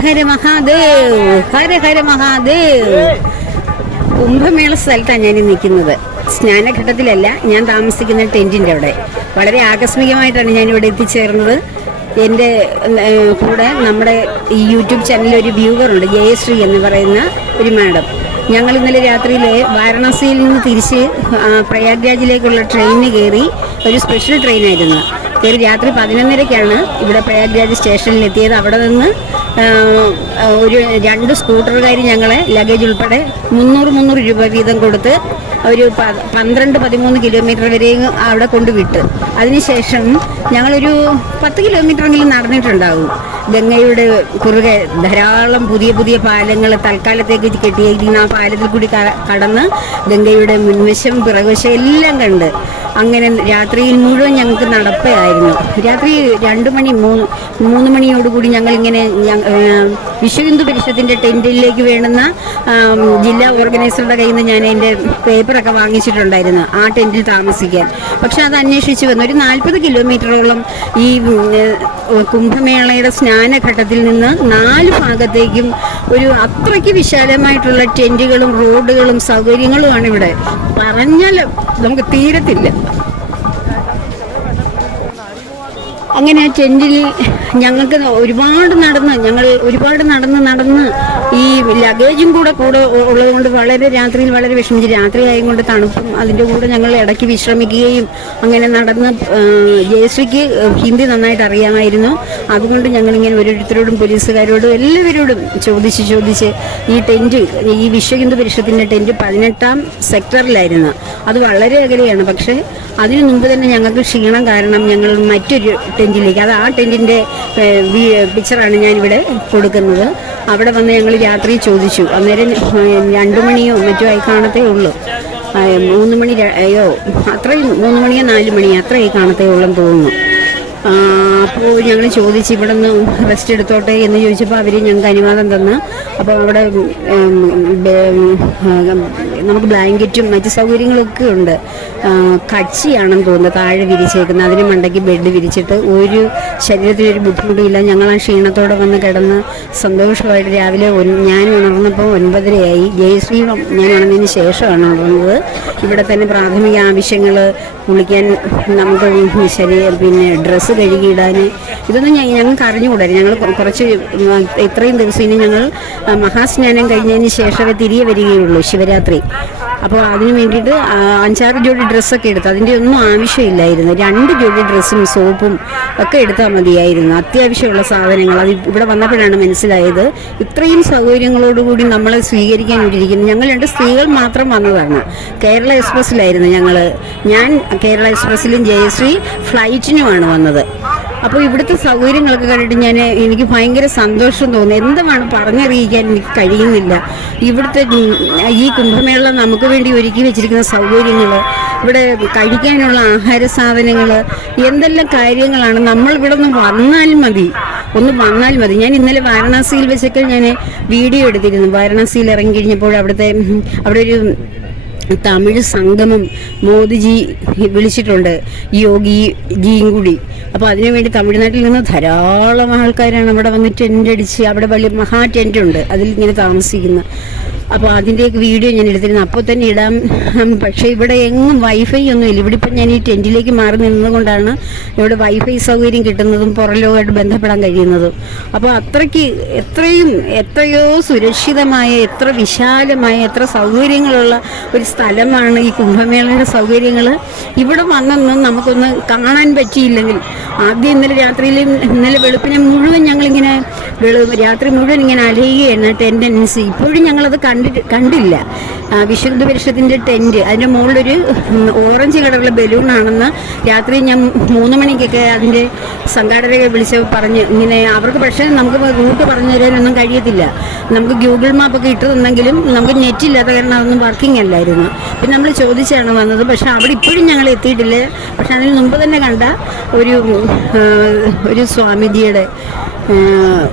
ഹര മഹാദേവ് ഹര ഹര മഹാദേവ്. കുംഭമേള സ്ഥലത്താണ് ഞാൻ നിൽക്കുന്നത്. സ്നാനഘട്ടത്തിലല്ല ഞാൻ താമസിക്കുന്ന ടെന്റിന്റെ അവിടെ. വളരെ ആകസ്മികമായിട്ടാണ് ഞാൻ ഇവിടെ എത്തിച്ചേർന്നത്. എന്റെ കൂടെ നമ്മുടെ ഈ യൂട്യൂബ് ചാനലിൽ ഒരു വ്യൂവറുണ്ട് ജയശ്രീ എന്ന് പറയുന്ന ഒരു മാഡം. ഞങ്ങൾ ഇന്നലെ രാത്രിയിൽ വാരണാസിയിൽ നിന്ന് തിരിച്ച് പ്രയാഗ്രാജിലേക്കുള്ള ട്രെയിനിന് കയറി ഒരു സ്പെഷ്യൽ ട്രെയിനായിരുന്നു. കയറി രാത്രി പതിനൊന്നരയ്ക്കാണ് ഇവിടെ പ്രയാഗ്രാജ് സ്റ്റേഷനിൽ എത്തിയത്. അവിടെ നിന്ന് ഒരു രണ്ട് സ്കൂട്ടറുകാർ ഞങ്ങളെ ലഗേജ് ഉൾപ്പെടെ മുന്നൂറ് മുന്നൂറ് രൂപ വീതം കൊടുത്ത് ഒരു പന്ത്രണ്ട് പതിമൂന്ന് കിലോമീറ്റർ വരെയും അവിടെ കൊണ്ടുവിട്ട്. അതിനുശേഷം ഞങ്ങളൊരു പത്ത് കിലോമീറ്ററെങ്കിലും നടന്നിട്ടുണ്ടാകും ഗംഗയുടെ കുറുകെ ധാരാളം പുതിയ പുതിയ പാലങ്ങൾ തൽക്കാലത്തേക്ക് കെട്ടിയിരിക്കുന്ന ആ പാലത്തിൽ കൂടി കടന്ന് ഗംഗയുടെ മുൻവശം പിറകുവശം എല്ലാം കണ്ട് അങ്ങനെ രാത്രിയിൽ മുഴുവൻ ഞങ്ങൾക്ക് നടപ്പായിരുന്നു. രാത്രി രണ്ട് മണി മൂന്ന് മൂന്ന് മണിയോടുകൂടി ഞങ്ങളിങ്ങനെ വിശ്വഹിന്ദു പരിഷത്തിന്റെ ടെന്റിലേക്ക് വേണ്ടുന്ന ജില്ലാ ഓർഗനൈസറുടെ കയ്യിൽ നിന്ന് ഞാൻ എന്റെ പേപ്പറൊക്കെ വാങ്ങിച്ചിട്ടുണ്ടായിരുന്നു ആ ടെന്റിൽ താമസിക്കാൻ. പക്ഷെ അത് അന്വേഷിച്ച് വന്നു. ഒരു നാൽപ്പത് കിലോമീറ്ററോളം ഈ കുംഭമേളയുടെ ഏഹ്, സ്നാനഘട്ടത്തിൽ നിന്ന് നാല് ഭാഗത്തേക്കും ഒരു അത്രയ്ക്ക് വിശാലമായിട്ടുള്ള ടെന്റുകളും റോഡുകളും സൗകര്യങ്ങളുമാണ് ഇവിടെ. പറഞ്ഞാൽ നമുക്ക് തീരത്തില്ല. അങ്ങനെ ആ ടെന്റിൽ ഞങ്ങൾക്ക് ഒരുപാട് നടന്ന് ഞങ്ങൾ ഒരുപാട് നടന്ന് നടന്ന് ഈ ലഗേജും കൂടെ കൂടെ ഉള്ളതുകൊണ്ട് വളരെ രാത്രിയിൽ വളരെ വിഷമിച്ച് രാത്രി ആയും കൊണ്ട് തണുപ്പും അതിന്റെ കൂടെ ഞങ്ങൾ ഇടയ്ക്ക് വിശ്രമിക്കുകയും അങ്ങനെ നടന്ന് ജയശ്രീക്ക് ഹിന്ദി നന്നായിട്ട് അറിയാമായിരുന്നു. അതുകൊണ്ട് ഞങ്ങളിങ്ങനെ ഓരോരുത്തരോടും പോലീസുകാരോടും എല്ലാവരോടും ചോദിച്ച് ചോദിച്ച് ഈ ടെന്റ് ഈ വിശ്വ ഹിന്ദു പരിഷത്തിന്റെ ടെന്റ് പതിനെട്ടാം സെക്ടറിലായിരുന്നു. അത് വളരെ അകലെയാണ്. പക്ഷേ അതിനു മുമ്പ് തന്നെ ഞങ്ങൾക്ക് ക്ഷീണം കാരണം ഞങ്ങൾ മറ്റൊരു ടെന്റിലേക്ക് അത് ആ ടെന്റിന്റെ പിക്ചറാണ് ഞാനിവിടെ കൊടുക്കുന്നത്. അവിടെ വന്ന് ഞങ്ങൾ രാത്രി ചോദിച്ചു. അന്നേരം രണ്ട് മണിയോ മറ്റോ ആയി കാണത്തേ ഉള്ളൂ. മൂന്ന് മണി അയ്യോ അത്രയും മൂന്ന് മണിയോ നാല് മണിയോ അത്രയായി കാണത്തേ ഉള്ളെന്ന് തോന്നുന്നു. അപ്പോൾ ഞങ്ങൾ ചോദിച്ച് ഇവിടെ നിന്ന് റെസ്റ്റ് എടുത്തോട്ടെ എന്ന് ചോദിച്ചപ്പോൾ അവർ ഞങ്ങൾക്ക് അനുവാദം തന്ന്. അപ്പോൾ ഇവിടെ നമുക്ക് ബ്ലാങ്കറ്റും മറ്റ് സൗകര്യങ്ങളൊക്കെ ഉണ്ട്. കച്ചിയാണെന്ന് തോന്നുന്നത് താഴെ വിരിച്ചേക്കുന്നത്. അതിന് മണ്ടയ്ക്ക് ബെഡ് വിരിച്ചിട്ട് ഒരു ശരീരത്തിന് ഒരു ബുദ്ധിമുട്ടുമില്ല. ഞങ്ങൾ ആ ക്ഷീണത്തോടെ വന്ന് കിടന്ന് സന്തോഷമായിട്ട് രാവിലെ ഞാൻ ഉണർന്നപ്പോൾ ഒൻപതരയായി. ജയശ്രീ ഞാൻ ഉണർന്നതിന് ശേഷമാണ് ഉണർന്നത്. ഇവിടെ തന്നെ പ്രാഥമിക ആവശ്യങ്ങൾ കുളിക്കാൻ നമുക്ക് ശരീരം പിന്നെ ഡ്രസ്സ് കഴുകിയിടാൻ ഇതൊന്നും ഞങ്ങൾക്ക് അറിഞ്ഞുകൂടായിരുന്നു ഞങ്ങൾ കുറച്ച് ഇത്രയും ദിവസം ഇനി ഞങ്ങൾ മഹാസ്നാനം കഴിഞ്ഞതിന് ശേഷമേ തിരികെ വരികയുള്ളൂ ശിവരാത്രി. അപ്പോൾ അതിന് വേണ്ടിയിട്ട് അഞ്ചാറ് ജോഡി ഡ്രസ്സൊക്കെ എടുത്തു. അതിന്റെ ഒന്നും ആവശ്യമില്ലായിരുന്നു. രണ്ട് ജോഡി ഡ്രസ്സും സോപ്പും ഒക്കെ എടുത്താൽ മതിയായിരുന്നു. അത്യാവശ്യമുള്ള സാധനങ്ങൾ. അത് ഇവിടെ വന്നപ്പോഴാണ് മനസ്സിലായത്. ഇത്രയും സൗകര്യങ്ങളോടുകൂടി നമ്മളെ സ്വീകരിക്കാൻ ഇരിക്കുന്നു ഞങ്ങൾ രണ്ട് സ്ത്രീകൾ മാത്രം വന്നതാണ്. കേരള എക്സ്പ്രസ്സിലായിരുന്നു ഞങ്ങൾ ഞാൻ കേരള എക്സ്പ്രസ്സിലും ജയശ്രീ ഫ്ലൈറ്റിനുമാണ് വന്നത്. അപ്പോൾ ഇവിടുത്തെ സൗകര്യങ്ങളൊക്കെ കണ്ടിട്ട് ഞാൻ എനിക്ക് ഭയങ്കര സന്തോഷം തോന്നി. എന്തുമാണ് പറഞ്ഞറിയിക്കാൻ എനിക്ക് കഴിയുന്നില്ല. ഇവിടുത്തെ ഈ കുംഭമേള നമുക്ക് വേണ്ടി ഒരുക്കി വെച്ചിരിക്കുന്ന സൗകര്യങ്ങൾ ഇവിടെ കഴിക്കാനുള്ള ആഹാര സാധനങ്ങൾ എന്തെല്ലാം കാര്യങ്ങളാണ് നമ്മൾ ഇവിടെ ഒന്ന് വന്നാൽ മതി. ഒന്ന് വന്നാൽ മതി. ഞാൻ ഇന്നലെ വാരണാസിയിൽ വെച്ചൊക്കെ ഞാൻ വീഡിയോ എടുത്തിരുന്നു. വാരണാസിയിൽ ഇറങ്ങി കഴിഞ്ഞപ്പോൾ അവിടുത്തെ അവിടെ ഒരു തമിഴ് സംഗമം മോദിജി വിളിച്ചിട്ടുണ്ട് യോഗി ജിയും കൂടി. അപ്പോൾ അതിനുവേണ്ടി തമിഴ്നാട്ടിൽ നിന്ന് ധാരാളം ആൾക്കാരാണ് അവിടെ വന്ന് ടെന്റ് അടിച്ച് അവിടെ വലിയ മഹാ ടെന്റ് ഉണ്ട്. അതിൽ ഇങ്ങനെ താമസിക്കുന്ന അപ്പോൾ അതിന്റെയൊക്കെ വീഡിയോ ഞാൻ എടുത്തിരുന്നു. അപ്പോൾ തന്നെ ഇടാം. പക്ഷെ ഇവിടെ എങ്ങും വൈഫൈ ഒന്നും ഇല്ല. ഇവിടെ ഇപ്പം ഞാൻ ഈ ടെന്റിലേക്ക് മാറി നിന്നതുകൊണ്ടാണ് ഇവിടെ വൈഫൈ സൗകര്യം കിട്ടുന്നതും പുറലോകമായിട്ട് ബന്ധപ്പെടാൻ കഴിയുന്നതും. അപ്പോൾ അത്രയ്ക്ക് എത്രയും എത്രയോ സുരക്ഷിതമായ എത്ര വിശാലമായ എത്ര സൗകര്യങ്ങളുള്ള ഒരു സ്ഥലമാണ് ഈ കുംഭമേളയുടെ സൗകര്യങ്ങൾ ഇവിടെ വന്നൊന്നും നമുക്കൊന്ന് കാണാൻ പറ്റിയില്ലെങ്കിൽ ആദ്യം ഇന്നലെ രാത്രിയിൽ ഇന്നലെ വെളുപ്പിനെ മുഴുവൻ ഞങ്ങളിങ്ങനെ വെളു രാത്രി മുഴുവൻ ഇങ്ങനെ അലയുകയാണ് ടെൻഡൻസി ഇപ്പോഴും ഞങ്ങളത് കണ്ടിട്ട് കണ്ടില്ല. വിശുദ്ധ പരിഷത്തിന്റെ ടെന്റ് അതിന്റെ മുകളിലൊരു ഓറഞ്ച് കളറുള്ള ബലൂണാണെന്ന് രാത്രി ഞാൻ മൂന്ന് മണിക്കൊക്കെ അതിന്റെ സംഘാടകരെ വിളിച്ച് പറഞ്ഞ് ഇങ്ങനെ അവർക്ക് പക്ഷേ നമുക്ക് റൂട്ട് പറഞ്ഞു തരാനൊന്നും കഴിയത്തില്ല. നമുക്ക് ഗൂഗിൾ മാപ്പൊക്കെ ഇട്ട് തന്നെങ്കിലും നമുക്ക് നെറ്റ് ഇല്ലാത്ത കാരണം അതൊന്നും വർക്കിംഗ് അല്ലായിരുന്നു. പിന്നെ നമ്മൾ ചോദിച്ചാണ് വന്നത്. പക്ഷെ അവിടെ ഇപ്പോഴും ഞങ്ങൾ എത്തിയിട്ടില്ല. പക്ഷെ അതിന് മുമ്പ് തന്നെ കണ്ട ഒരു ഒരു സ്വാമിജിയുടെ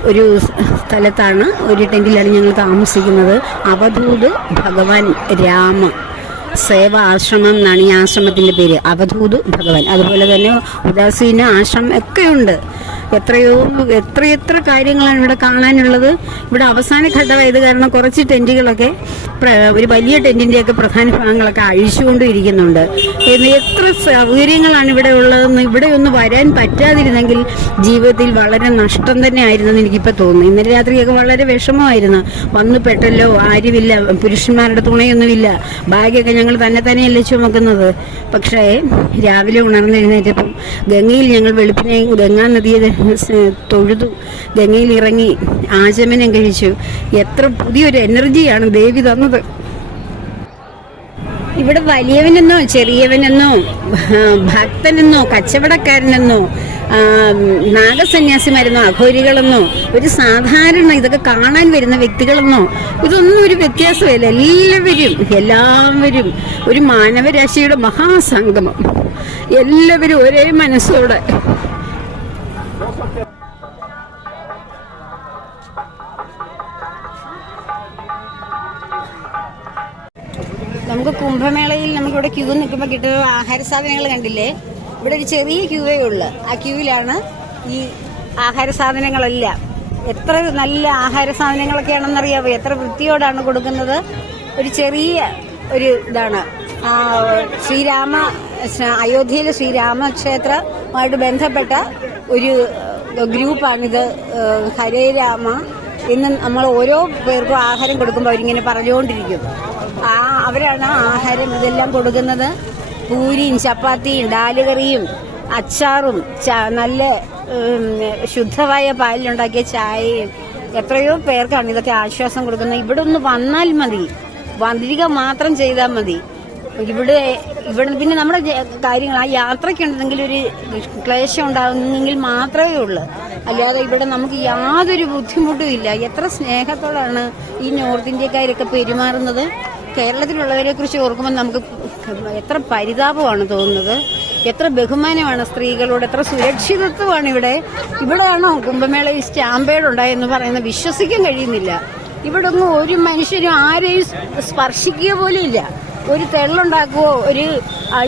ഒരു സ്ഥലത്താണ് ഒരു ടെന്റിലാണ് ഞങ്ങൾ താമസിക്കുന്നത്. അവധൂത് ഭഗവാൻ രാമ. സേവ ആശ്രമം എന്നാണ് ഈ ആശ്രമത്തിന്റെ പേര്. അവധൂത് ഭഗവാൻ. അതുപോലെ തന്നെ ഉദാസീന ആശ്രമം ഒക്കെ ഉണ്ട്. എത്രയോ എത്രയെത്ര കാര്യങ്ങളാണ് ഇവിടെ കാണാനുള്ളത്. ഇവിടെ അവസാന ഘട്ടമായത് കാരണം കുറച്ച് ടെന്റുകളൊക്കെ ഒരു വലിയ ടെന്റിന്റെയൊക്കെ പ്രധാന ഭാഗങ്ങളൊക്കെ അഴിച്ചുകൊണ്ടിരിക്കുന്നുണ്ട്. എത്ര സൗകര്യങ്ങളാണ് ഇവിടെ ഉള്ളതെന്ന് ഇവിടെ ഒന്ന് വരാൻ പറ്റാതിരുന്നെങ്കിൽ ജീവിതത്തിൽ വളരെ നഷ്ടം തന്നെ ആയിരുന്നു എന്ന് എനിക്കിപ്പോൾ തോന്നുന്നു. ഇന്നലെ രാത്രിയൊക്കെ വളരെ വിഷമമായിരുന്നു. വന്ന് പെട്ടല്ലോ ആരുമില്ല പുരുഷന്മാരുടെ തുണയൊന്നുമില്ല. ബാഗൊക്കെ ഞങ്ങൾ തന്നെ തന്നെയല്ലേ ചുമക്കുന്നത്. പക്ഷേ രാവിലെ ഉണർന്നെഴുന്നേറ്റപ്പം ഗംഗയിൽ ഞങ്ങൾ വെളുപ്പിനെ ഗംഗാ നദിയെ തൊഴുതു ഗംഗയിൽ ഇറങ്ങി ആചമനം കഴിച്ചു. എത്ര പുതിയൊരു എനർജിയാണ് ദേവി തന്നത്. ഇവിടെ വലിയവനെന്നോ ചെറിയവനെന്നോ ഭക്തനെന്നോ കച്ചവടക്കാരനെന്നോ നാഗസന്യാസിമാരെന്നോ അഘോരികളെന്നോ ഒരു സാധാരണ ഇതൊക്കെ കാണാൻ വരുന്ന വ്യക്തികളെന്നോ ഇതൊന്നും ഒരു വ്യത്യാസമില്ല. എല്ലാവരും എല്ലാവരും ഒരു മാനവരാശിയുടെ മഹാസംഗമം. എല്ലാവരും ഒരേ മനസ്സോടെ നമുക്ക് കുംഭമേളയിൽ നമുക്കിവിടെ ക്യൂ നിൽക്കുമ്പോൾ കിട്ടുന്ന ആഹാര സാധനങ്ങൾ കണ്ടില്ലേ? ഇവിടെ ഒരു ചെറിയ ക്യൂവേ ഉള്ളു. ആ ക്യൂവിലാണ് ഈ ആഹാര സാധനങ്ങളെല്ലാം. എത്ര നല്ല ആഹാര സാധനങ്ങളൊക്കെയാണെന്നറിയാവോ? എത്ര വൃത്തിയോടാണ് കൊടുക്കുന്നത്? ഒരു ചെറിയ ഒരു ഇതാണ്. ശ്രീരാമ അയോധ്യയിലെ ശ്രീരാമക്ഷേത്രമായിട്ട് ബന്ധപ്പെട്ട ഒരു ഗ്രൂപ്പാണിത്. ഹരേരാമ ഹരേ രാമ ഇന്ന് നമ്മൾ ഓരോ പേർക്കും ആഹാരം കൊടുക്കുമ്പോൾ അവരിങ്ങനെ പറഞ്ഞുകൊണ്ടിരിക്കും. ആ അവരാണ് ആഹാരം ഇതെല്ലാം കൊടുക്കുന്നത്. പൂരിയും ചപ്പാത്തിയും ഡാലുകറിയും അച്ചാറും നല്ല ശുദ്ധമായ പാലിലുണ്ടാക്കിയ ചായയും എത്രയോ പേർക്കാണ് ഇതൊക്കെ ആശ്വാസം കൊടുക്കുന്നത്. ഇവിടെ ഒന്ന് വന്നാൽ മതി. വന്നിരിക മാത്രം ചെയ്താൽ മതി. ഇവിടെ ഇവിടെ പിന്നെ നമ്മുടെ കാര്യങ്ങൾ ആ യാത്രയ്ക്കുണ്ടെങ്കിൽ ഒരു ക്ലേശം ഉണ്ടാകുന്നെങ്കിൽ മാത്രമേ ഉള്ളൂ. അല്ലാതെ ഇവിടെ നമുക്ക് യാതൊരു ബുദ്ധിമുട്ടും ഇല്ല. എത്ര സ്നേഹത്തോടാണ് ഈ നോർത്ത് ഇന്ത്യക്കാരൊക്കെ പെരുമാറുന്നത്. കേരളത്തിലുള്ളവരെ കുറിച്ച് ഓർക്കുമ്പോൾ നമുക്ക് എത്ര പരിതാപമാണ് തോന്നുന്നത്. എത്ര ബഹുമാനമാണ് സ്ത്രീകളോട് എത്ര സുരക്ഷിതത്വമാണ് ഇവിടെ. ഇവിടെയാണോ കുംഭമേളയിൽ സ്റ്റാമ്പേഡ് ഉണ്ടായെന്ന് പറയുന്നത് വിശ്വസിക്കാൻ കഴിയുന്നില്ല. ഇവിടെ ഒന്നും ഒരു മനുഷ്യരും ആരെയും സ്പർശിക്കുക പോലും ഇല്ല. ഒരു തെള്ളുണ്ടാക്കുവോ ഒരു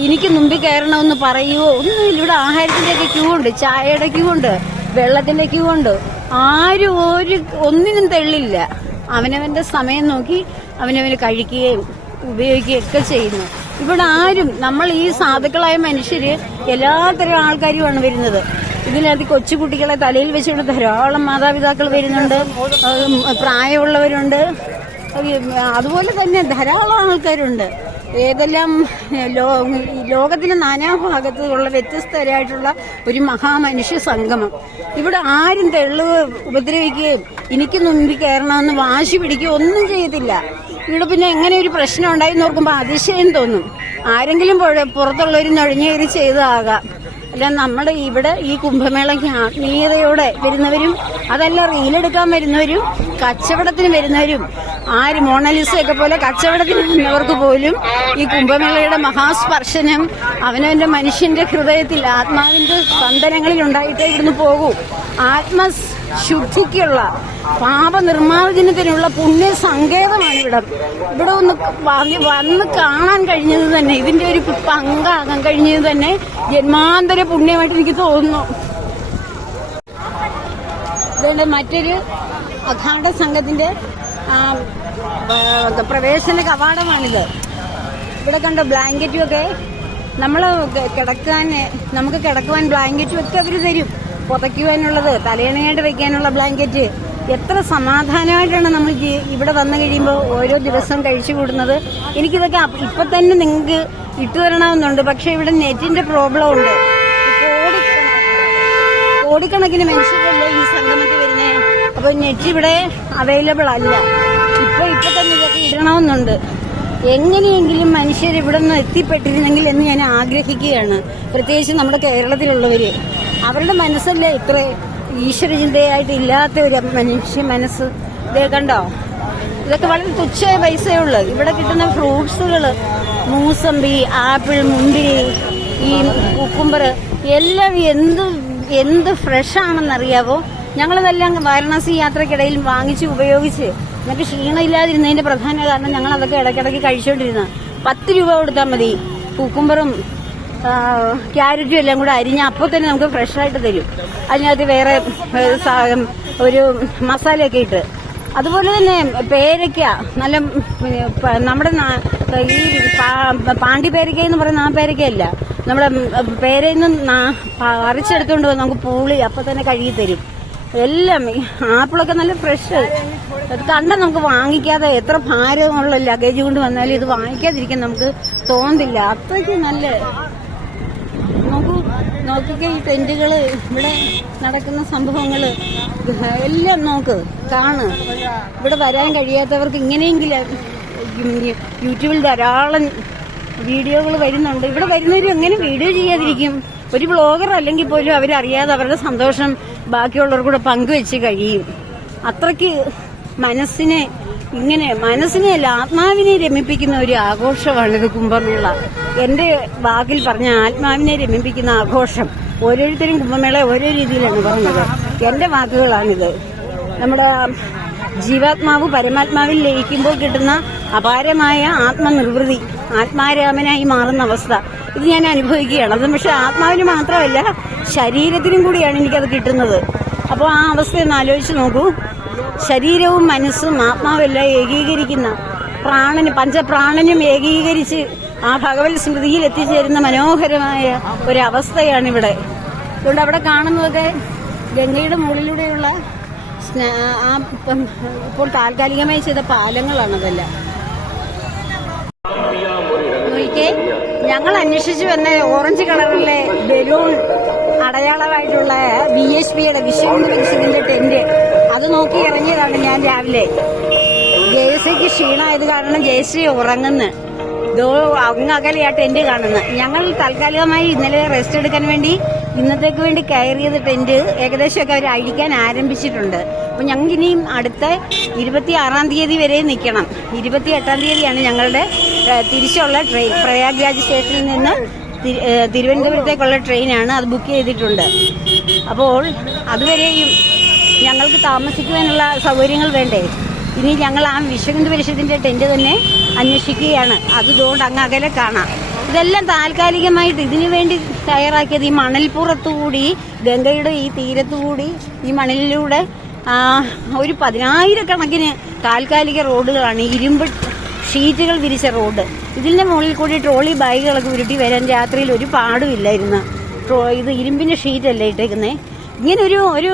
എനിക്ക് മുമ്പിൽ കയറണമെന്ന് പറയുവോ ഒന്നുമില്ല. ഇവിടെ ആഹാരത്തിന്റെയൊക്കെ ക്യൂ ഉണ്ട് ചായയുടെ ക്യൂ ഉണ്ട് വെള്ളത്തിന്റെ ക്യൂ ഉണ്ട്. ആരും ഒരു ഒന്നിനും തെള്ളില്ല. അവനവന്റെ സമയം നോക്കി അവനവന് കഴിക്കുകയും ഉപയോഗിക്കുകയും ഒക്കെ ചെയ്യുന്നു. ഇവിടെ ആരും നമ്മൾ ഈ സാധുക്കളായ മനുഷ്യര് എല്ലാത്തരം ആൾക്കാരുമാണ് വരുന്നത്. ഇതിനകത്ത് കൊച്ചുകുട്ടികളെ തലയിൽ വെച്ചുകൊണ്ട് ധാരാളം മാതാപിതാക്കൾ വരുന്നുണ്ട്. പ്രായമുള്ളവരുണ്ട്. അതുപോലെ തന്നെ ധാരാളം ആൾക്കാരുണ്ട്. ഏതെല്ലാം ലോ ഈ ലോകത്തിന്റെ നാനാഭാഗത്തുള്ള വ്യത്യസ്തരായിട്ടുള്ള ഒരു മഹാമനുഷ്യ സംഗമം. ഇവിടെ ആരും തെളിവ് ഉപദ്രവിക്കുകയും എനിക്ക് മുമ്പിൽ കയറണമെന്ന് വാശി പിടിക്കുകയോ ഒന്നും ചെയ്തില്ല. ഇവിടെ പിന്നെ എങ്ങനെ ഒരു പ്രശ്നം ഉണ്ടായി നോക്കുമ്പോൾ അതിശയം തോന്നും. ആരെങ്കിലും പുറത്തുള്ളവർ നുഴഞ്ഞേറി ചെയ്തതാകാം. അല്ല നമ്മുടെ ഇവിടെ ഈ കുംഭമേളയ്ക്ക് ആത്മീയതയോടെ വരുന്നവരും അതല്ല റീലെടുക്കാൻ വരുന്നവരും കച്ചവടത്തിന് വരുന്നവരും ആര് മോണലിസയൊക്കെ പോലെ കച്ചവടത്തിന് വരുന്നവർക്ക് പോലും ഈ കുംഭമേളയുടെ മഹാസ്പർശനം അവനവന്റെ മനുഷ്യന്റെ ഹൃദയത്തിൽ ആത്മാവിന്റെ സ്പന്ദനങ്ങളിൽ ഉണ്ടായിട്ടേ ഇവിടുന്ന് പോകൂ. ആത്മശുദ്ധിക്കുള്ള പാപനിർമ്മാർജനത്തിനുള്ള പുണ്യ സങ്കേതമാണ് ഇവിടെ. ഇവിടെ ഒന്ന് വന്ന് കാണാൻ കഴിഞ്ഞത് തന്നെ ഇതിന്റെ ഒരു പങ്കാകാൻ കഴിഞ്ഞത് തന്നെ ജന്മാന്തര പുണ്യമായിട്ട് എനിക്ക് തോന്നുന്നു. ഇതുകൊണ്ട് മറ്റൊരു അഖാഡ സംഘത്തിന്റെ പ്രവേശന കവാടമാണിത്. ഇവിടെ കണ്ട ബ്ലാങ്കറ്റും ഒക്കെ നമ്മൾ കിടക്കാൻ നമുക്ക് കിടക്കുവാൻ ബ്ലാങ്കറ്റും ഒക്കെ അവർ തരും. പുതയ്ക്കുവാനുള്ളത് തലയണയായിട്ട് വെക്കാനുള്ള ബ്ലാങ്കറ്റ്. എത്ര സമാധാനമായിട്ടാണ് നമ്മൾ ഇവിടെ വന്നു കഴിയുമ്പോൾ ഓരോ ദിവസം കഴിച്ചു കൂടുന്നത്. എനിക്കിതൊക്കെ ഇപ്പം തന്നെ നിങ്ങൾക്ക് ഇട്ടു തരണമെന്നുണ്ട് പക്ഷെ ഇവിടെ നെറ്റിന്റെ പ്രോബ്ലം ഉണ്ട് കോടിക്കണ- കോടിക്കണക്കിന് മനുഷ്യരല്ലേ ഈ സംഗമത്തിൽ വരുന്നത് അപ്പോൾ നെറ്റ് ഇവിടെ അവൈലബിൾ അല്ല. ഇപ്പോൾ ഇപ്പം തന്നെ ഇതൊക്കെ ഇടണമെന്നുണ്ട് എങ്ങനെയെങ്കിലും മനുഷ്യർ ഇവിടെ നിന്ന് എത്തിപ്പെട്ടിരുന്നെങ്കിൽ എന്ന് ഞാൻ ആഗ്രഹിക്കുകയാണ്. പ്രത്യേകിച്ച് നമ്മുടെ കേരളത്തിലുള്ളവര്. അവരുടെ മനസ്സല്ലേ ഇത്ര ഈശ്വരചിന്തയായിട്ട് ഇല്ലാത്ത ഒരു മനുഷ്യ മനസ്സ്? ഇതേ കണ്ടോ? ഇതൊക്കെ വളരെ തുച്ഛമായ പൈസയേ ഉള്ളൂ. ഇവിടെ കിട്ടുന്ന ഫ്രൂട്ട്സുകൾ മൂസമ്പി ആപ്പിൾ മുന്തിരി ഈ കുക്കുംബർ എല്ലാം എന്ത് എന്ത് ഫ്രഷ് ആണെന്നറിയാവോ ഞങ്ങളിതെല്ലാം വാരണാസി യാത്രക്കിടയിൽ വാങ്ങിച്ച് ഉപയോഗിച്ച് ഞങ്ങൾക്ക് ക്ഷീണമില്ലാതിരുന്നതിന്റെ പ്രധാന കാരണം ഞങ്ങൾ അതൊക്കെ ഇടയ്ക്കിടയ്ക്ക് കഴിച്ചുകൊണ്ടിരുന്ന പത്ത് രൂപ കൊടുത്താൽ മതി. കുക്കുംബറും ക്യാരറ്റും എല്ലാം കൂടെ അരിഞ്ഞ് അപ്പോൾ തന്നെ നമുക്ക് ഫ്രഷായിട്ട് തരും. അതിനകത്ത് വേറെ ഒരു മസാലയൊക്കെ ഇട്ട്. അതുപോലെ തന്നെ പേരയ്ക്ക നല്ല നമ്മുടെ ഈ പാണ്ടി പേരയ്ക്ക എന്ന് പറയുന്ന ആ പേരയ്ക്കയല്ല നമ്മുടെ പേരയിൽ നിന്ന് അരച്ചെടുത്തുകൊണ്ട് വന്ന് നമുക്ക് പൂളി അപ്പം തന്നെ കഴുകി തരും. എല്ലാം ആപ്പിളൊക്കെ നല്ല ഫ്രഷ് അത് കണ്ട നമുക്ക് വാങ്ങിക്കാതെ എത്ര ഭാരമുള്ള ലഗേജ് കൊണ്ട് വന്നാലും ഇത് വാങ്ങിക്കാതിരിക്കാൻ നമുക്ക് തോന്നില്ല അത്രയ്ക്ക് നല്ല നോക്കിക്കേ ഈ ടെന്റുകൾ ഇവിടെ നടക്കുന്ന സംഭവങ്ങൾ എല്ലാം നോക്ക് കാണ്. ഇവിടെ വരാൻ കഴിയാത്തവർക്ക് ഇങ്ങനെയെങ്കിലും യൂട്യൂബിൽ ധാരാളം വീഡിയോകൾ വരുന്നുണ്ട്. ഇവിടെ വരുന്നവരും എങ്ങനെ വീഡിയോ ചെയ്യാതിരിക്കും? ഒരു ബ്ലോഗർ അല്ലെങ്കിൽ പോലും അവരറിയാതെ അവരുടെ സന്തോഷം ബാക്കിയുള്ളവർ കൂടെ പങ്കുവെച്ച് കഴിയും. അത്രയ്ക്ക് മനസ്സിനെ ഇങ്ങനെ മനസ്സിനെയല്ല ആത്മാവിനെ രമിപ്പിക്കുന്ന ഒരു ആഘോഷമാണിത് കുംഭമേള. എന്റെ വാക്കിൽ പറഞ്ഞ ആത്മാവിനെ രമിപ്പിക്കുന്ന ആഘോഷം ഓരോരുത്തരും കുംഭമേള ഓരോ രീതിയിലാണ് പറഞ്ഞത്. എന്റെ വാക്കുകളാണിത്. നമ്മുടെ ജീവാത്മാവ് പരമാത്മാവിൽ ലയിക്കുമ്പോൾ കിട്ടുന്ന അപാരമായ ആത്മനിർവൃതി ആത്മാരാമനായി മാറുന്ന അവസ്ഥ. ഇത് ഞാൻ അനുഭവിക്കുകയാണ്. അത് പക്ഷെ ആത്മാവിന് മാത്രമല്ല ശരീരത്തിനും കൂടിയാണ് എനിക്കത് കിട്ടുന്നത്. അപ്പോൾ ആ അവസ്ഥ ഒന്ന് ആലോചിച്ച് നോക്കൂ. ശരീരവും മനസ്സും ആത്മാവെല്ലാം ഏകീകരിക്കുന്ന പ്രാണന് പഞ്ചപ്രാണനും ഏകീകരിച്ച് ആ ഭഗവത് സ്മൃതിയിൽ എത്തിച്ചേരുന്ന മനോഹരമായ ഒരവസ്ഥയാണിവിടെ. അതുകൊണ്ട് അവിടെ കാണുന്നതൊക്കെ ഗംഗയുടെ മുകളിലൂടെയുള്ള ആ ഇപ്പോൾ താൽക്കാലികമായി ചെയ്ത പാലങ്ങളാണതെല്ലാം ഞങ്ങൾ അന്വേഷിച്ചു വന്ന ഓറഞ്ച് കളറിലെ ബലൂൺ അടയാളമായിട്ടുള്ള ബി എസ് പിയുടെ വിശ്വ ടെന്റ് അത് നോക്കി ഇറങ്ങിയതാണ് ഞാൻ രാവിലെ. ജയശ്രീക്ക് ക്ഷീണമായത് കാരണം ജയശ്രീ ഉറങ്ങുന്നു. ദോ അങ്ങകലെ ആ ടെന്റ് കാണുന്നു. ഞങ്ങൾ താൽക്കാലികമായി ഇന്നലെ റെസ്റ്റ് എടുക്കാൻ വേണ്ടി ഇന്നത്തേക്ക് വേണ്ടി കയറിയത് ടെന്റ് ഏകദേശമൊക്കെ അവർ അഴിക്കാൻ ആരംഭിച്ചിട്ടുണ്ട്. അപ്പൊ ഞങ്ങൾക്ക് ഇനിയും അടുത്ത ഇരുപത്തി ആറാം തീയതി വരെ നിൽക്കണം ഇരുപത്തി എട്ടാം തീയതിയാണ് ഞങ്ങളുടെ തിരിച്ചുള്ള ട്രെയിൻ. പ്രയാഗ്രാജ് സ്റ്റേഷനിൽ നിന്ന് തിരുവനന്തപുരത്തേക്കുള്ള ട്രെയിനാണ് അത് ബുക്ക് ചെയ്തിട്ടുണ്ട്. അപ്പോൾ അതുവരെയും ഞങ്ങൾക്ക് താമസിക്കുവാനുള്ള സൗകര്യങ്ങൾ വേണ്ടേ? ഇനി ഞങ്ങൾ ആ വിശ്വഹിന്ദു പരിഷത്തിന്റെ ടെന്റ് തന്നെ അന്വേഷിക്കുകയാണ്. അതുകൊണ്ട് അങ്ങ് അകലെ കാണാം. ഇതെല്ലാം താൽക്കാലികമായിട്ട് ഇതിനു വേണ്ടി തയ്യാറാക്കിയത് ഈ മണൽപ്പുറത്തുകൂടി ഗംഗയുടെ ഈ തീരത്തുകൂടി ഈ മണലിലൂടെ ഒരു പതിനായിരക്കണക്കിന് താൽക്കാലിക റോഡുകളാണ്. ഇരുമ്പ് ഷീറ്റുകൾ വിരിച്ച റോഡ്. ഇതിന്റെ മുകളിൽ കൂടി ട്രോളി ബാഗുകളൊക്കെ ഉരുട്ടി വരാൻ രാത്രിയിൽ ഒരു പാടുമില്ലായിരുന്നു ഇത് ഇരുമ്പിന്റെ ഷീറ്റല്ലേ ഇട്ടേക്കുന്നേ? ഇങ്ങനെ ഒരു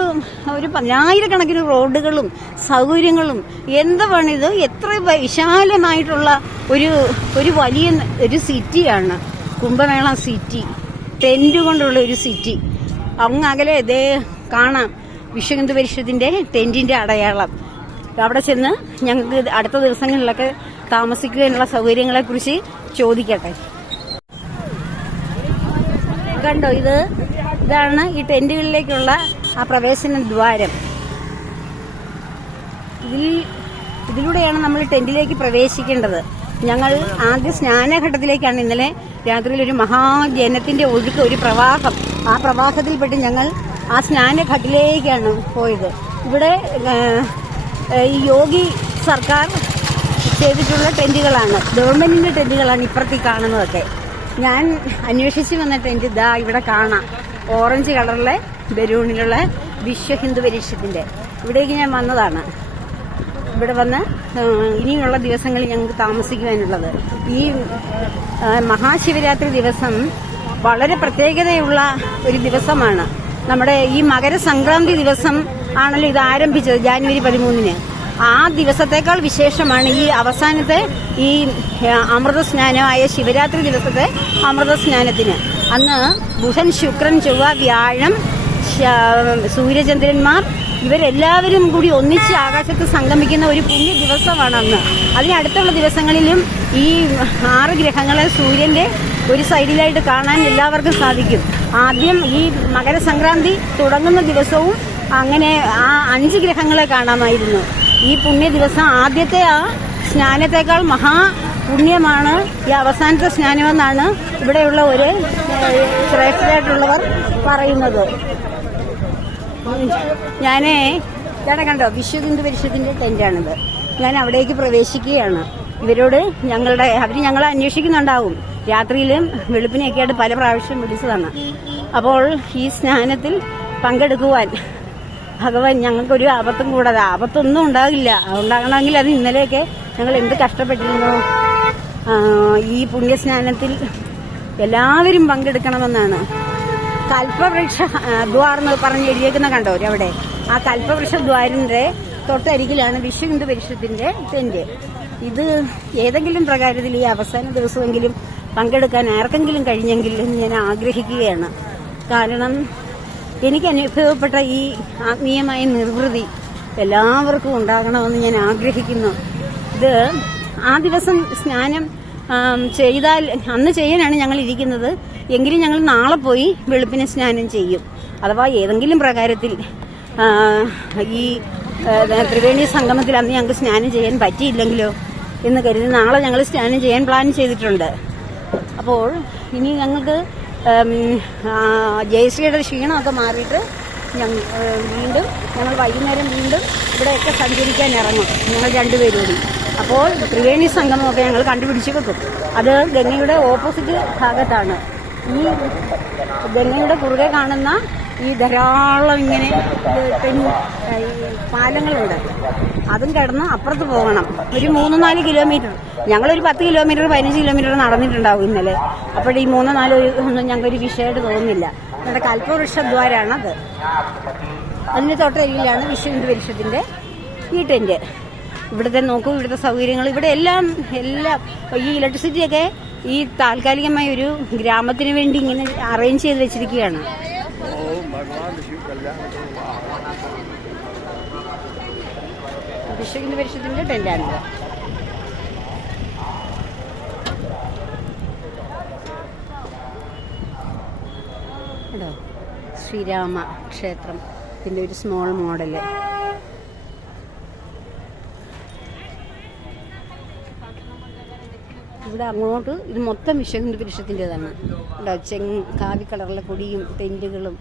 ഒരു പതിനായിരക്കണക്കിന് റോഡുകളും സൗകര്യങ്ങളും എന്തുവാണിത്? എത്ര വിശാലമായിട്ടുള്ള ഒരു ഒരു വലിയ ഒരു സിറ്റിയാണ്. കുംഭമേള സിറ്റി. ടെന്റ് കൊണ്ടുള്ള ഒരു സിറ്റി. അങ്ങ് അകലെ ഇതേ കാണാം വിശ്വഹിന്ദു പരിഷത്തിന്റെ ടെന്റിന്റെ അടയാളം. അവിടെ ചെന്ന് ഞങ്ങൾക്ക് അടുത്ത ദിവസങ്ങളിലൊക്കെ താമസിക്കുവാനുള്ള സൗകര്യങ്ങളെ കുറിച്ച് ചോദിക്കട്ടെ. കണ്ടോ ഇത്? ഇതാണ് ഈ ടെന്റുകളിലേക്കുള്ള ആ പ്രവേശന ദ്വാരം. ഇതിൽ ഇതിലൂടെയാണ് നമ്മൾ ടെന്റിലേക്ക് പ്രവേശിക്കേണ്ടത്. ഞങ്ങൾ ആദ്യ സ്നാനഘട്ടത്തിലേക്കാണ് ഇന്നലെ രാത്രിയിൽ ഒരു മഹാജനത്തിന്റെ ഒഴുക്ക് ഒരു പ്രവാഹം. ആ പ്രവാഹത്തിൽപ്പെട്ട് ഞങ്ങൾ ആ സ്നാനഘട്ടത്തിലേക്കാണ് പോയത്. ഇവിടെ ഈ യോഗി സർക്കാർ ചെയ്തിട്ടുള്ള ടെന്റുകളാണ് ഗവൺമെന്റിന്റെ ടെന്റുകളാണ് ഇപ്പുറത്തേക്ക് കാണുന്നതൊക്കെ. ഞാൻ അന്വേഷിച്ച് വന്ന ടെന്റ് ഇതാ ഇവിടെ കാണാം. ഓറഞ്ച് കളറിലെ ബലൂണിലുള്ള വിശ്വ ഹിന്ദു പരീക്ഷത്തിന്റെ. ഇവിടേക്ക് ഞാൻ വന്നതാണ്. ഇവിടെ വന്ന് ഇനിയുള്ള ദിവസങ്ങളിൽ ഞങ്ങൾക്ക് താമസിക്കുവാനുള്ളത്. ഈ മഹാശിവരാത്രി ദിവസം വളരെ പ്രത്യേകതയുള്ള ഒരു ദിവസമാണ്. നമ്മുടെ ഈ മകരസംക്രാന്തി ദിവസം ആണല്ലോ ഇത് ആരംഭിച്ചത് ജാനുവരി പതിമൂന്നിന്. ആ ദിവസത്തേക്കാൾ വിശേഷമാണ് ഈ അവസാനത്തെ ഈ അമൃത സ്നാനമായ ശിവരാത്രി ദിവസത്തെ അമൃത സ്നാനത്തിന് അന്ന് ബുധൻ ശുക്രൻ ചൊവ്വ വ്യാഴം സൂര്യചന്ദ്രന്മാർ ഇവരെല്ലാവരും കൂടി ഒന്നിച്ച് ആകാശത്ത് സംഗമിക്കുന്ന ഒരു പുണ്യ ദിവസമാണ് അന്ന്. അതിനടുത്തുള്ള ദിവസങ്ങളിലും ഈ ആറ് ഗ്രഹങ്ങളെ സൂര്യന്റെ ഒരു സൈഡിലായിട്ട് കാണാൻ എല്ലാവർക്കും സാധിക്കും. ആദ്യം ഈ മകരസംക്രാന്തി തുടങ്ങുന്ന ദിവസവും അങ്ങനെ ആ അഞ്ച് ഗ്രഹങ്ങളെ കാണാമായിരുന്നു. ഈ പുണ്യ ദിവസം ആദ്യത്തെ ആ സ്നാനത്തെക്കാൾ മഹാ പുണ്യമാണ്. ഈ അവസാനത്തെ സ്നാനമെന്നാണ് ഇവിടെയുള്ള ഒരു ശ്രേഷ്ഠരായിട്ടുള്ളവർ പറയുന്നത്. ഞാനേ ചേട്ടാ കണ്ടോ വിശ്വഹിന്ദു പരിഷത്തിന്റെ ടെന്റാണിത്. ഞാൻ അവിടേക്ക് പ്രവേശിക്കുകയാണ്. ഇവരോട് ഞങ്ങളുടെ അവർ ഞങ്ങളെ അന്വേഷിക്കുന്നുണ്ടാവും. രാത്രിയിലും വെളുപ്പിനെയൊക്കെ ആയിട്ട് പല പ്രാവശ്യം വിളിച്ചതാണ്. അപ്പോൾ ഈ സ്നാനത്തിൽ പങ്കെടുക്കുവാൻ ഭഗവാൻ ഞങ്ങൾക്കൊരു ആപത്തും കൂടാതെ ആപത്തൊന്നും ഉണ്ടാകില്ല. ഉണ്ടാകണമെങ്കിൽ അത് ഇന്നലെയൊക്കെ ഞങ്ങൾ എന്ത് കഷ്ടപ്പെട്ടിരുന്നു? ഈ പുണ്യസ്നാനത്തിൽ എല്ലാവരും പങ്കെടുക്കണമെന്നാണ്. കൽപ്പവൃക്ഷ ദ്വാർ എന്ന് പറഞ്ഞ് എഴുതിയേക്കുന്ന കണ്ടോ? അവിടെ. ആ കൽപ്പവൃക്ഷ ദ്വാരിന്റെ തൊട്ടരികിലാണ് വിശ്വ ഹിന്ദു പരിഷത്തിന്റെ ടെന്റ് ഇത് ഏതെങ്കിലും പ്രകാരത്തിൽ ഈ അവസാന ദിവസമെങ്കിലും പങ്കെടുക്കാൻ ആർക്കെങ്കിലും കഴിഞ്ഞെങ്കിൽ ഞാൻ ആഗ്രഹിക്കുകയാണ്. കാരണം എനിക്ക് അനുഭവപ്പെട്ട ഈ ആത്മീയമായ നിർവൃതി എല്ലാവർക്കും ഉണ്ടാകണമെന്ന് ഞാൻ ആഗ്രഹിക്കുന്നു. ഇത് ആ ദിവസം സ്നാനം ചെയ്താൽ അന്ന് ചെയ്യാനാണ് ഞങ്ങൾ ഇരിക്കുന്നത് എങ്കിലും ഞങ്ങൾ നാളെ പോയി വെളുപ്പിന് സ്നാനം ചെയ്യും. അഥവാ ഏതെങ്കിലും പ്രകാരത്തിൽ ഈ ത്രിവേണി സംഗമത്തിൽ അന്ന് ഞങ്ങൾക്ക് സ്നാനം ചെയ്യാൻ പറ്റിയില്ലെങ്കിലോ എന്ന് കരുതി നാളെ ഞങ്ങൾ സ്നാനം ചെയ്യാൻ പ്ലാൻ ചെയ്തിട്ടുണ്ട്. അപ്പോൾ ഇനി ഞങ്ങൾക്ക് ജയശ്രീയുടെ ക്ഷീണമൊക്കെ മാറിയിട്ട് ഞങ്ങൾ വീണ്ടും ഞങ്ങൾ വൈകുന്നേരം വീണ്ടും ഇവിടെയൊക്കെ സഞ്ചരിക്കാൻ ഇറങ്ങും. ഞങ്ങൾ രണ്ടുപേരും അപ്പോൾ ത്രിവേണി സംഗമമൊക്കെ ഞങ്ങൾ കണ്ടുപിടിച്ച് വെക്കും. അത് ഗംഗയുടെ ഓപ്പോസിറ്റ് ഭാഗത്താണ്. ഈ ഗംഗയുടെ കുറുകെ കാണുന്ന ഈ ധാരാളം ഇങ്ങനെ പാലങ്ങളുണ്ട്. അതും കിടന്ന് അപ്പുറത്ത് പോകണം. ഒരു മൂന്ന് നാല് കിലോമീറ്റർ. ഞങ്ങളൊരു പത്ത് കിലോമീറ്റർ പതിനഞ്ച് കിലോമീറ്റർ നടന്നിട്ടുണ്ടാവും ഇന്നലെ. അപ്പോൾ ഈ മൂന്ന് നാല് ഒന്നും ഞങ്ങൾക്കൊരു വിഷയമായിട്ട് തോന്നുന്നില്ല. നമ്മുടെ കൽപ്പവൃക്ഷദ്വാരാണ് അത് അതിന്റെ തൊട്ടരികിലാണ് വിശ്വ ഹിന്ദു പരിഷത്തിന്റെ ഈ ടെന്റ്. ഇവിടുത്തെ നോക്കൂ ഇവിടുത്തെ സൗകര്യങ്ങൾ. ഇവിടെ എല്ലാം എല്ലാം ഈ ഇലക്ട്രിസിറ്റിയൊക്കെ ഈ താൽക്കാലികമായ ഒരു ഗ്രാമത്തിന് വേണ്ടി ഇങ്ങനെ അറേഞ്ച് ചെയ്ത് വെച്ചിരിക്കുകയാണ്. ഹിന്ദു പരിഷത്തിന്റെ ടെന്റാണിത് കേട്ടോ ശ്രീരാമ ക്ഷേത്രം. ഇതിന്റെ ഒരു സ്മോൾ മോഡൽ ഇവിടെ അങ്ങോട്ട് ഇത് മൊത്തം വിശ്വഹിന്ദു പുരുഷത്തിന്റെതാണ് കേട്ടോ ചെങ് കാവി കളറിലെ കൊടിയും ടെന്റുകളും